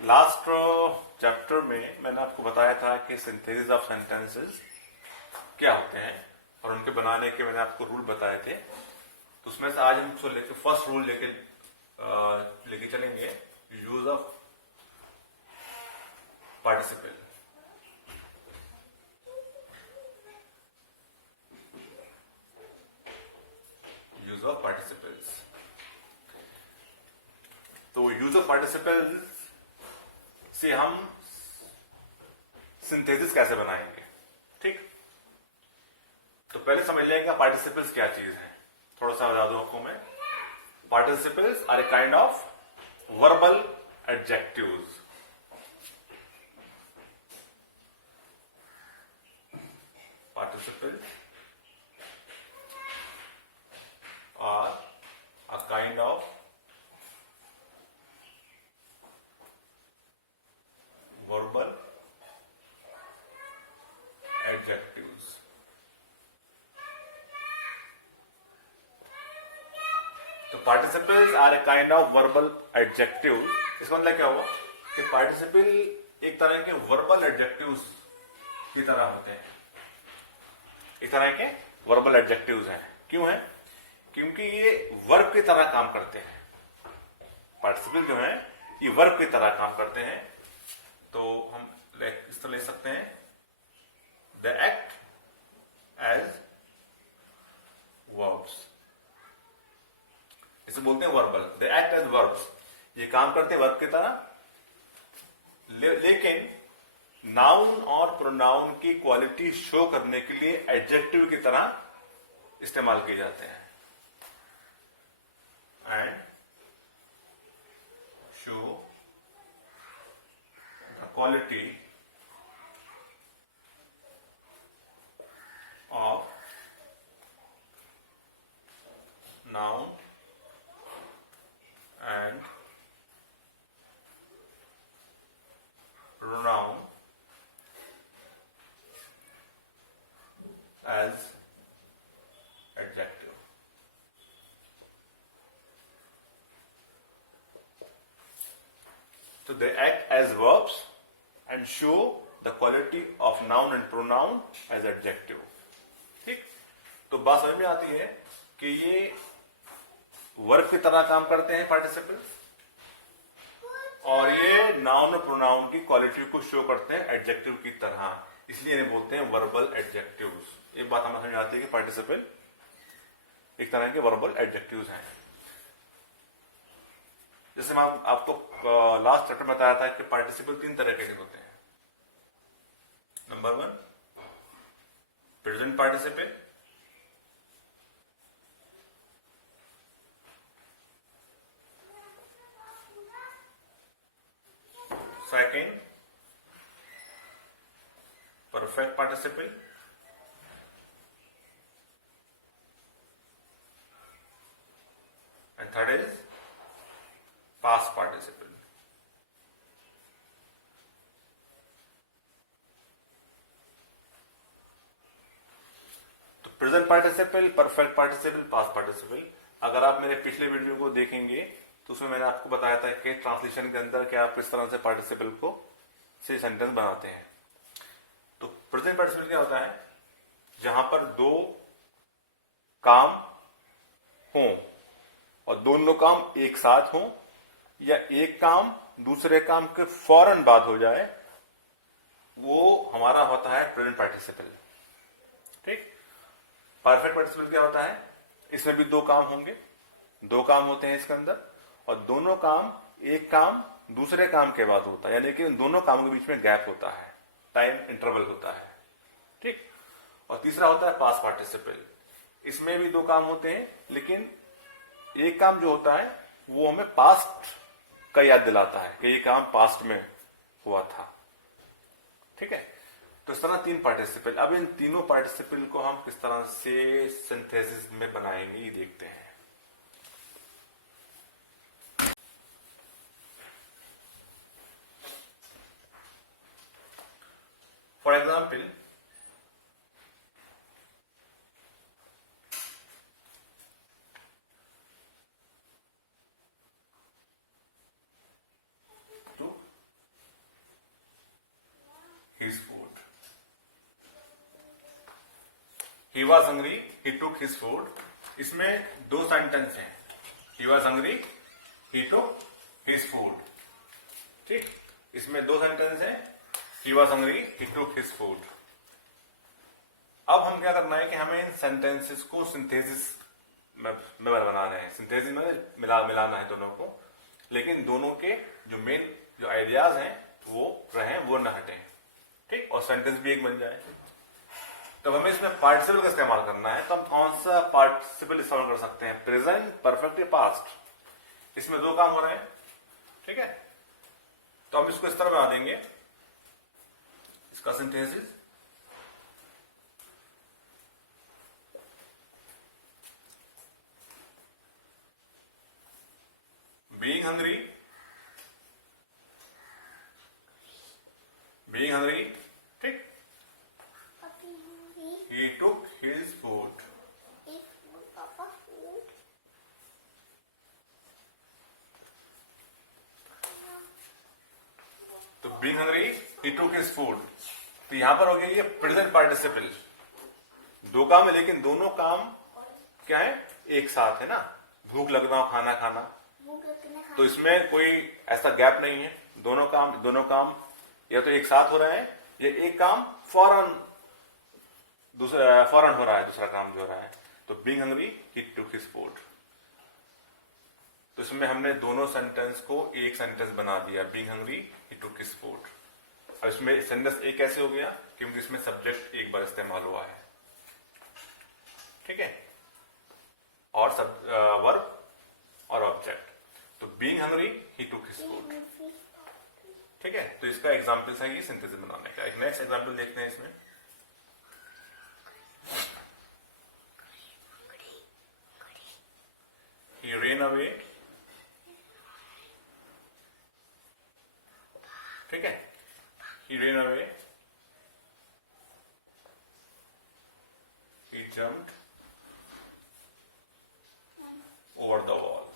Last chapter में मैंने आपको बताया था कि सिंथेसिस ऑफ सेंटेंसेस क्या होते हैं और उनके बनाने के मैंने आपको रूल बताए थे। तो उसमें से आज हम उसको लेके फर्स्ट रूल लेके चलेंगे, use of participle. Use of participles. तो यूज ऑफ पार्टिसिपल्स से हम सिंथेसिस कैसे बनाएंगे, ठीक। तो पहले समझ लेंगे पार्टिसिपल्स क्या चीज है। थोड़ा सा बता दूं आपको मैं। Participles are a kind of verbal adjectives. Participles are a kind of verbal adjectives. तो participles are a kind of verbal adjectives। इसका मतलब क्या हुआ कि पार्टिसिपल एक तरह के वर्बल एडजेक्टिव्स की तरह होते हैं। इस तरह के वर्बल एडजेक्टिव्स हैं। क्यों है? क्योंकि ये वर्ब की तरह काम करते हैं। पार्टिसिपल जो है ये वर्ब की तरह काम करते हैं। तो हम इस तरह ले सकते हैं, द एक्ट एज वर्ब्स। इसे बोलते हैं verbal, they act as verbs. ये काम करते हैं वर्ब की तरह, लेकिन नाउन और प्रोनाउन की क्वालिटी शो करने के लिए एडजेक्टिव की तरह इस्तेमाल किए जाते हैं। And show the quality of noun and pronoun as adjective। So they act as verbs and show the quality of noun and pronoun as adjective। ठीक। तो बात समझ में आती है कि ये वर्ब की तरह काम करते हैं पार्टिसिपल, और ये नाउन और प्रोनाउन की क्वालिटी को शो करते हैं एडजेक्टिव की तरह, इसलिए इन्हें बोलते हैं वर्बल एडजेक्टिव्स। एक बात हमें समझ आती है कि पार्टिसिपल एक तरह के वर्बल एडजेक्टिव्स हैं। जैसे मैं आपको लास्ट चैप्टर में बताया था कि पार्टिसिपल तीन तरह के होते हैं। Number 1 present participle, second perfect participle, and third is past participle। तो present participle, perfect participle, past participle. अगर आप मेरे पिछले वीडियो को देखेंगे तो उसमें मैंने आपको बताया था कि ट्रांसलेशन के अंदर क्या आप किस तरह से पार्टिसिपल को से सेंटेंस बनाते हैं। तो प्रेजेंट पार्टिसिपल क्या होता है? जहां पर दो काम हो और दोनों काम एक साथ हो, या एक काम दूसरे काम के फौरन बाद हो जाए, वो हमारा होता है प्रेजेंट पार्टिसिपल। ठीक। परफेक्ट पार्टिसिपल क्या होता है? इसमें भी दो काम होंगे, दो काम होते हैं इसके अंदर, और दोनों काम एक काम दूसरे काम के बाद होता है, यानी कि दोनों कामों के बीच में गैप होता है, टाइम इंटरवल होता है। ठीक। और तीसरा होता है पास्ट पार्टिसिपल। इसमें भी दो काम होते हैं, लेकिन एक काम जो होता है वो हमें पास्ट का याद दिलाता है कि ये काम पास्ट में हुआ था। ठीक है। तो इस तरह तीन पार्टिसिपल। अब इन तीनों पार्टिसिपल को हम किस तरह से सिंथेसिस में बनाएंगे ये देखते हैं। For example, he was hungry, he took his food. इसमें दो सेंटेंस हैं, he was hungry, he took his food. ठीक, इसमें दो सेंटेंस हैं, he was hungry, he took his food. अब हम क्या करना है कि हमें इन सेंटेंसेस को सिंथेसिस में बनाना है। सिंथेसिस में मिलाना है दोनों को, लेकिन दोनों के जो मेन जो आइडियाज हैं वो रहें, वो न हटें। ठीक, और सेंटेंस भी एक बन जाए। तो हमें इसमें पार्टिसिपल का इस्तेमाल करना है। तो हम कौन सा पार्टिसिपल इस्तेमाल कर सकते हैं, प्रेजेंट, परफेक्ट या पास्ट। इसमें दो काम हो रहे हैं। ठीक है, तो हम इसको इस तरह बना देंगे, इसका synthesis. Being hungry, being hungry, ठीक, he took his food। तो being hungry, he took his food। तो यहां पर हो गया ये प्रेजेंट पार्टिसिपल। दो काम है, लेकिन दोनों काम क्या है, एक साथ है ना। भूख लगना, खाना खाना, तो इसमें कोई ऐसा गैप नहीं है। दोनों काम या तो एक साथ हो रहे हैं, या एक काम फौरन हो रहा है, दूसरा काम जो हो रहा है। तो बीइंग हंग्री, ही टुक हिज फूड। तो इसमें हमने दोनों सेंटेंस को एक सेंटेंस बना दिया, बीइंग हंग्री, ही टुक हिज फूड। अब इसमें सेंटेंस एक कैसे हो गया, क्योंकि इसमें सब्जेक्ट एक बार इस्तेमाल हुआ है। ठीक है, और वर्ब और ऑब्जेक्ट। तो बीइंग हंग्री, ही टुक हिज फूड। ठीक है, तो इसका एग्जाम्पल है ये सिंथेसिस बनाने का। एक नेक्स्ट एग्जाम्पल देखते हैं इसमें। He ran away। ठीक है, he ran away, he jumped over the wall।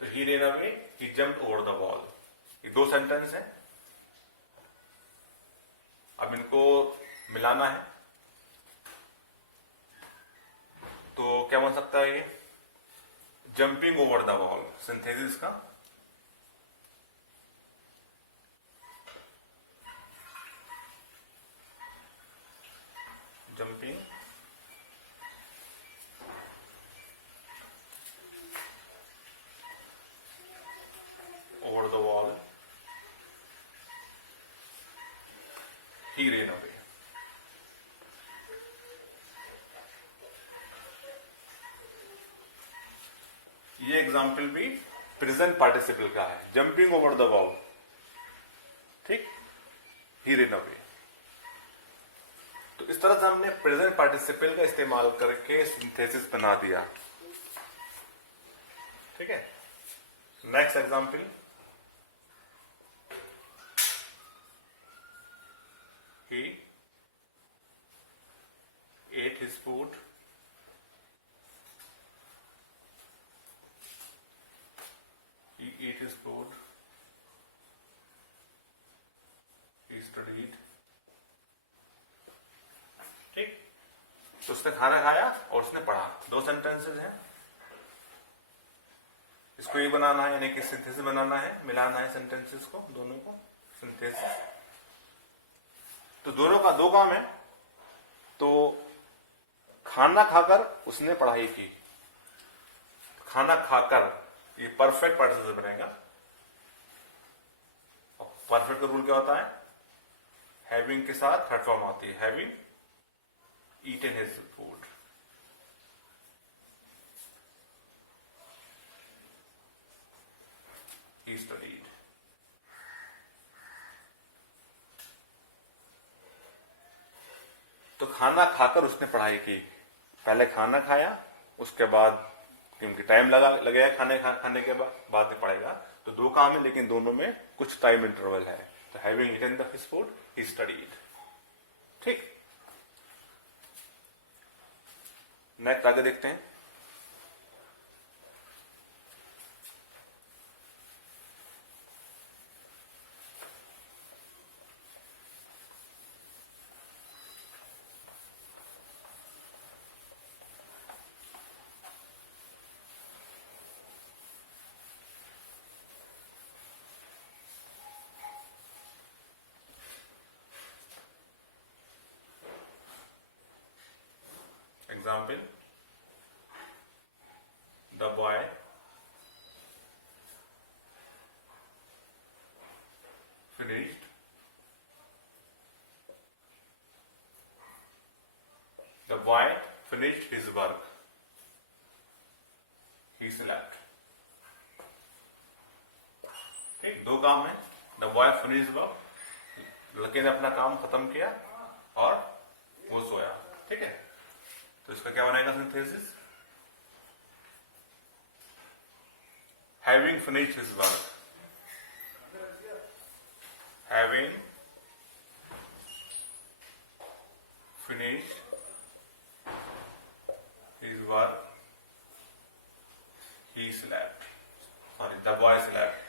तो he ran away, he jumped over the wall। ये दो सेंटेंस हैं। अब इनको मिलाना है, तो क्या बन सकता है ये, jumping over the wall. Synthesis का जंपिंग ओवर द वॉल, ही ran away। ये एग्जाम्पल भी प्रेजेंट पार्टिसिपल का है, जंपिंग ओवर द वॉल। ठीक, ही ran away। तो इस तरह से हमने प्रेजेंट पार्टिसिपल का इस्तेमाल करके सिंथेसिस बना दिया। ठीक है, next example. He ate his food, he ate his food, he studied। ठीक, तो उसने खाना खाया और उसने पढ़ा। दो सेंटेंसेस हैं, इसको ये बनाना है, यानी कि सिंथेसिस बनाना है, मिलाना है सेंटेंसेस को, दोनों को सिंथेसिस। तो दोनों का दो काम है। तो खाना खाकर उसने पढ़ाई की, खाना खाकर, ये परफेक्ट पार्टिसिपल बनेगा। परफेक्ट का रूल क्या होता है, हैविंग के साथ थर्ड फॉर्म आती है, having eaten his food. He studied. तो खाना खाकर उसने पढ़ाई की। पहले खाना खाया, उसके बाद क्योंकि टाइम लगेगा खाने के बाद में पढ़ेगा। तो दो काम है, लेकिन दोनों में कुछ टाइम इंटरवल है। तो having eaten the his food, he studied. ठीक, नेक्स्ट आगे देखते हैं। Example, the boy finished the boy finished his work, he slept। ठीक, दो काम है, द बॉय फिनिश वर्क, लड़के ने अपना काम खत्म किया और वो सोया। ठीक है, तो इसका क्या बनेगा synthesis, having finished his work, having finished his work, he slept, sorry, the boy slept।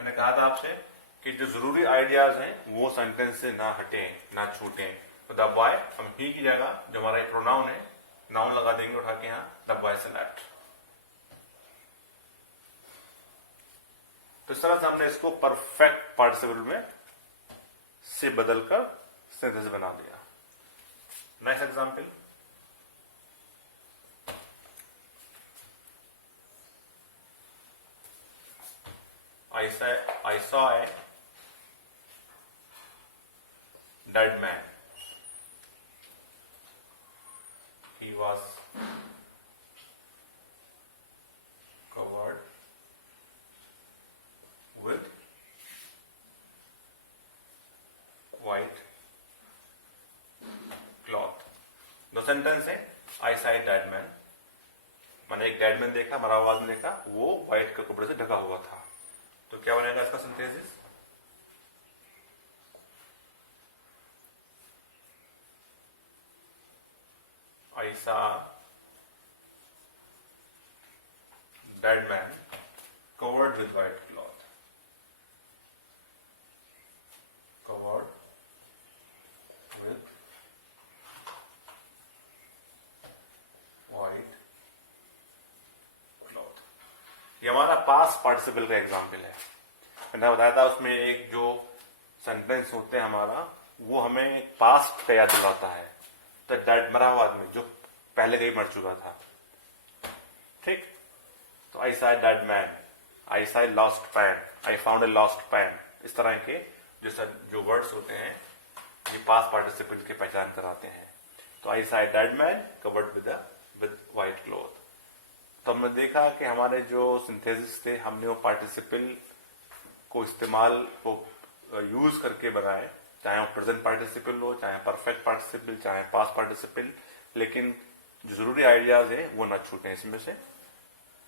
मैंने कहा था आपसे कि जो जरूरी आइडियाज हैं वो सेंटेंस से ना हटें, ना छूटें। तो द बॉय, हम ही की जगह जो हमारा एक प्रोनाउन है, नाउन लगा देंगे उठा के यहाँ, द बॉय slept। तो इस तरह से हमने इसको परफेक्ट पार्टिसिपल में से बदलकर सेंटेंस बना दिया। Next example, I saw a dead man, he was covered with white cloth। दो सेंटेंस है, आई saw a dead man, मैंने एक डेड मैन देखा, मरा हुआ आदमी देखा, वो व्हाइट के कपड़े से ढका हुआ था। तो क्या बनेगा इसका synthesis, I saw dead man covered with white cloth, covered with white cloth। ये हमारा पास्ट पार्टिसिपल का एग्जाम्पल है। मैंने बताया था उसमें एक जो सेंटेंस होते हैं हमारा, वो हमें पास्ट का याद दिलाता है। तो डेड, मरा हुआ आदमी जो पहले कहीं मर चुका था। ठीक, तो आई saw a dead man, I saw a lost pen, I found a lost pen। इस तरह के जो वर्ड्स होते हैं ये पास्ट पार्टिसिपल की पहचान कराते हैं। तो आई saw a dead man covered with white cloth। तो हमने देखा कि हमारे जो सिंथेसिस थे, हमने वो पार्टिसिपल को इस्तेमाल को यूज करके बनाए, चाहे वो प्रेजेंट पार्टिसिपल हो, चाहे परफेक्ट पार्टिसिपल, चाहे पास्ट पार्टिसिपल, लेकिन जो जरूरी आइडियाज है वो ना छूटे इसमें से।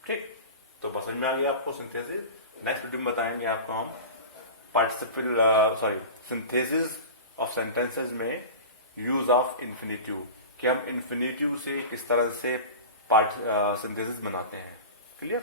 ठीक, तो समझ में आ गया आपको सिंथेसिस। नेक्स्ट वीडियो में बताएंगे आपको हम सिंथेसिस ऑफ सेंटेंसेस में यूज ऑफ इन्फिनिटिव, कि हम इन्फिनिटिव से किस तरह से सिंथेसिस बनाते हैं। क्लियर।